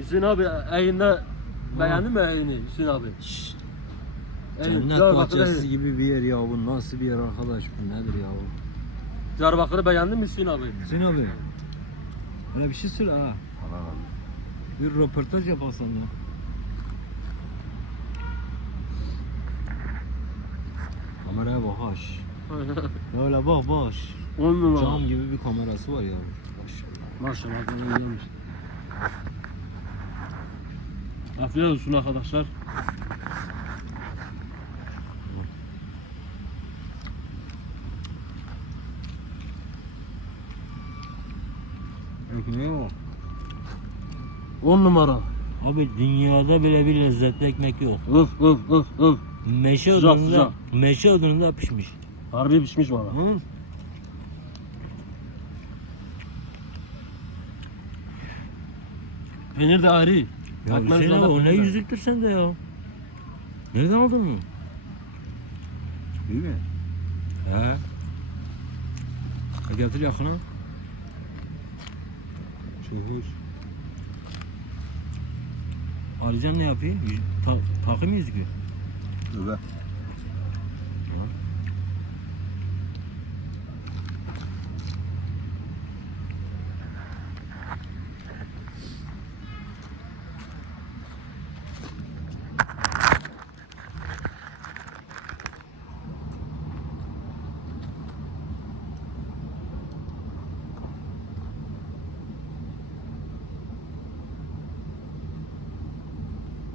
Hüseyin abi evinde beğendin mi evini Hüseyin abi? Şşş, Cennet Diyarbakır'da bahçesi gibi bir yer ya bu nasıl bir yer arkadaş bu nedir ya bu? Diyarbakır'ı beğendin mi Hüseyin abi? Hüseyin abi. Öyle bir şey söyle ha. Bir röportaj yapasan ya. Kameraya bak haş. Öyle bak bak. On numara. Cam gibi bir kamerası var ya. Maşallah. Maşallah. Afiyet olsun arkadaşlar. Ekmeğe bak. 10 numara. Abi dünyada bile bir lezzetli ekmek yok. Öf öf öf öf. Meşe Sıcak, odununda, sıcak. meşe odununda pişmiş. Harbi pişmiş valla. Hı? Peynir de ayrı. Ya Hüseyin abi o ne bakın. yüzüktür sende ya? Nereden aldın bunu? Değil mi? He. E getir yakına. Çok hoş. Arayacağım ne yapayım? Yüz- Ta, takayım yüzüğü? Dur.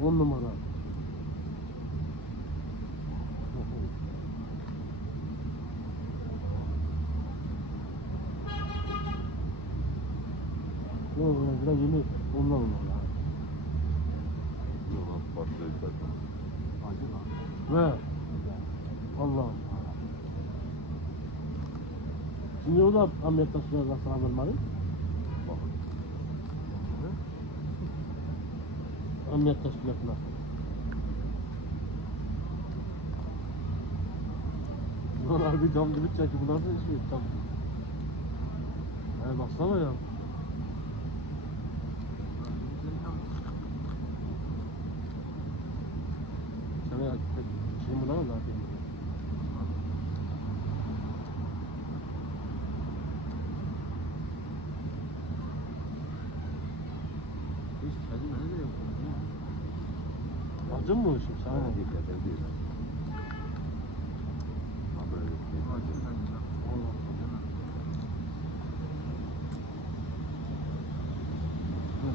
10 numara. Yok biraz yeni ondan onlar ya. Yok patlayıp zaten. Acı lan. Ve Allah Allah. Şimdi o da ameliyatta sürerler sana vermeli. Bakın. Ameliyat teşkilatına. Bunlar bir cam gibi çekiyor. Bu nasıl şey? Cam. Yani baksana ya. Sana ya, şey mi lan o zaten? Hiç kendi ne de yapıyor? Acın mı şimdi sana? Sana değil, yeter değil.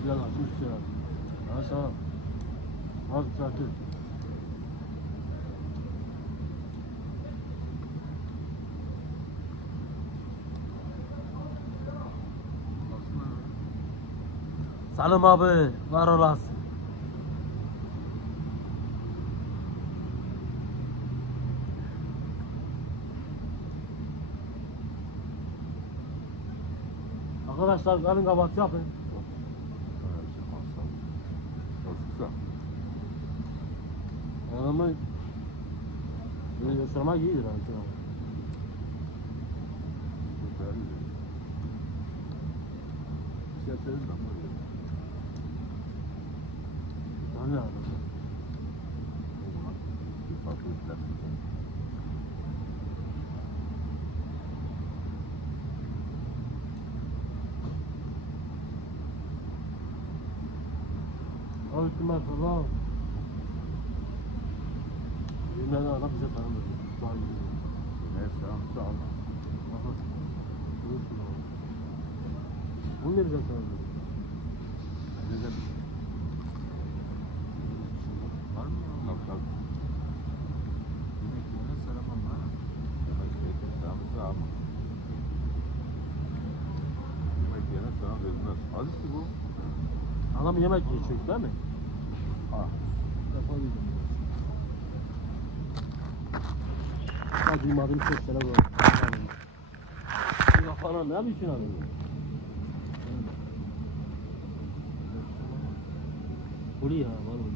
Biraz acımış ya. Ha sağ ol. Az sakin. Salim abi var olasın. Arkadaşlar kalın kahvaltı yapın. Ama yaşamak iyidir aslında. De ama öyle. Yani abi. Bir falan. Bilmem ne adam bize tanımadı. Daha iyi. Neyse sağ ol. Bunu ne bize tanımadı? Şey. Var mı ya? Bak bak. Yemek yiyene selam ama. Yemek sağ mı? Yemek selam verilmez. Hadisi bu. Adam yemek çünkü değil mi? Madem çok selam var. Kafana ne yapıyorsun abi? Buraya var mı?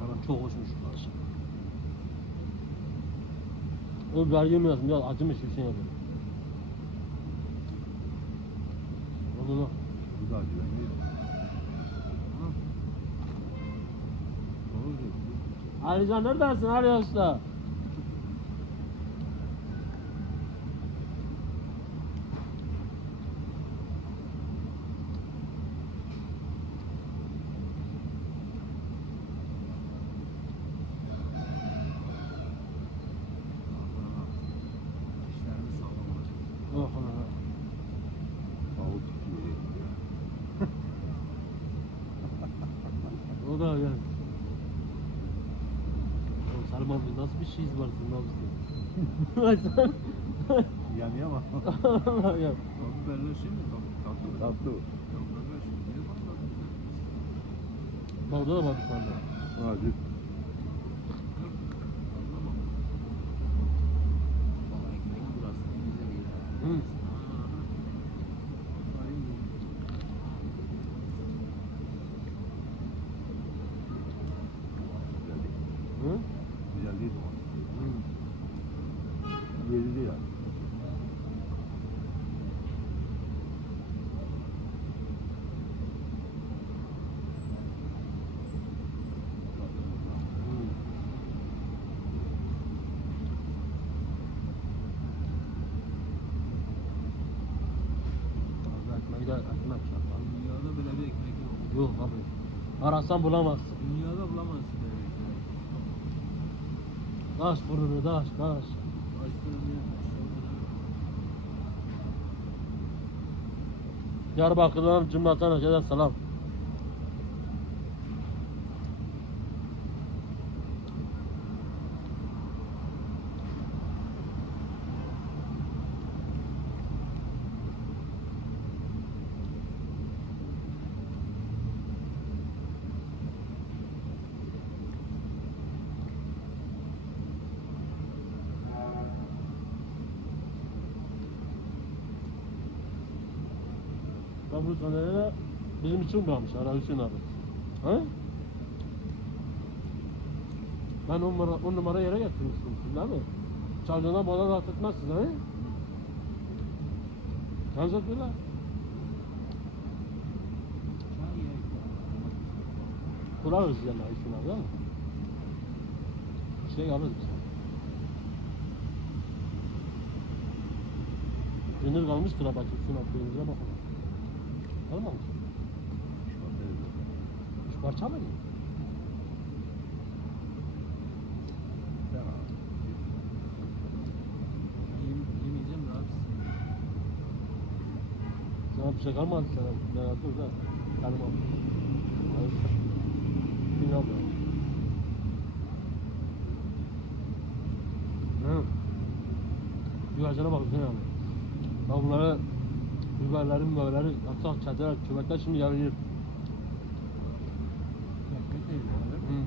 Bana çok hoşmuş burası. O biber yemiyorsun biraz acımış Hüseyin abi. Onu da Bu da acı ben Alican neredesin Ali Usta? İşlerimiz sağlam olacak. Salim abi nasıl bir şeyiz var abi? Ay sen. Yanıyor ama. Allah ya. Tavuk böyle şey mi? Tatlı. Tatlı. Böyle şey. Da var bir tane. Hadi. Baba ekmeğin burası ne güzel ya. Hı. Hı? Güzel değil mi? Hı. Yedi ya. Hı. Abi ekmeği de ekmek çarpar. Dünyada böyle bir ekmek yok. Abi. Arasan bulamazsın. Dünyada bulamazsın bir ekmek. Taş burnunu taş taş. Başlarını Diyarbakır'dan cümleten herkese selam. Bu sandalyeyle bizim için kalmış ara Hüseyin abi. Ha? Ben on numara, on numara yere getirmiştim siz değil mi? Çaldığına bana rahat etmezsin ha? Tanzat bile. Kurarız yani Hüseyin abi değil mi? Şey alırız biz. Peynir kalmıştır ha bak Hüseyin abi peynirine bakalım. Almamış. Üç parça mı? Yem, yemeyeceğim rahat. Sana bir şey kalmadı sana. Ne yapıyoruz ha? Abi. Bin abi. Hı. Güvercene bak Hüseyin abi. Ya bunları biberleri biberleri atsak çadıra köpekler şimdi yarıyor. Ekmek değil ya. Hı.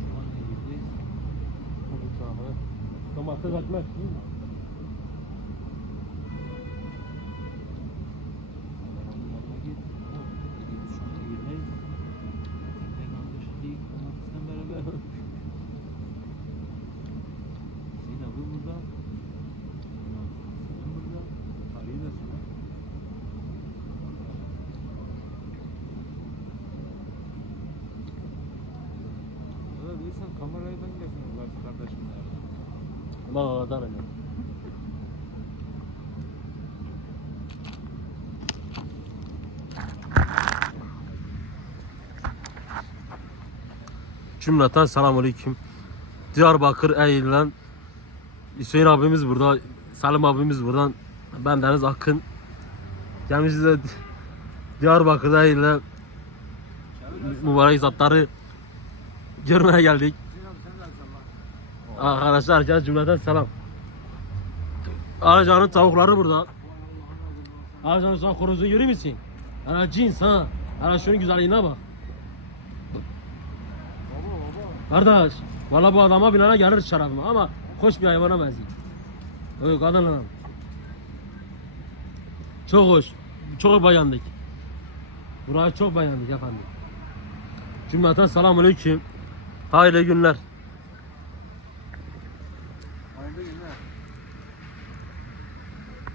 Şu an evdeyiz. Bu tarafı. Domates ekmek. Hı. Adamın yanına git. Git şu an evdeyiz. Ekmek arkadaşı değil. Domatesle beraber. Hüseyin abi burada. Ondan sonra Sen burada. Tarihi de sana. Öyle değilsen kamerayı ben getireyim bak kardeşim nerede? Öyle. Cümleten selamünaleyküm. Diyarbakır Eğil'den Hüseyin abimiz burada, Salim abimiz buradan, ben Deniz Akın. Gelmişiz de Diyarbakır'da Eğil'de mübarek zatları görmeye geldik. Arkadaşlar herkese cümleten selam. Aracanın tavukları burada. Aracanın sen horozu görüyor musun? Ara cins ha. Ara şunun güzelliğine bak. Kardeş, valla bu adama binana gelir şarabıma ama hoş bir hayvana benziyor. Evet kadın hanım. Çok hoş, çok beğendik. Burayı çok beğendik efendim. Cümleten selamun aleyküm. Hayırlı günler.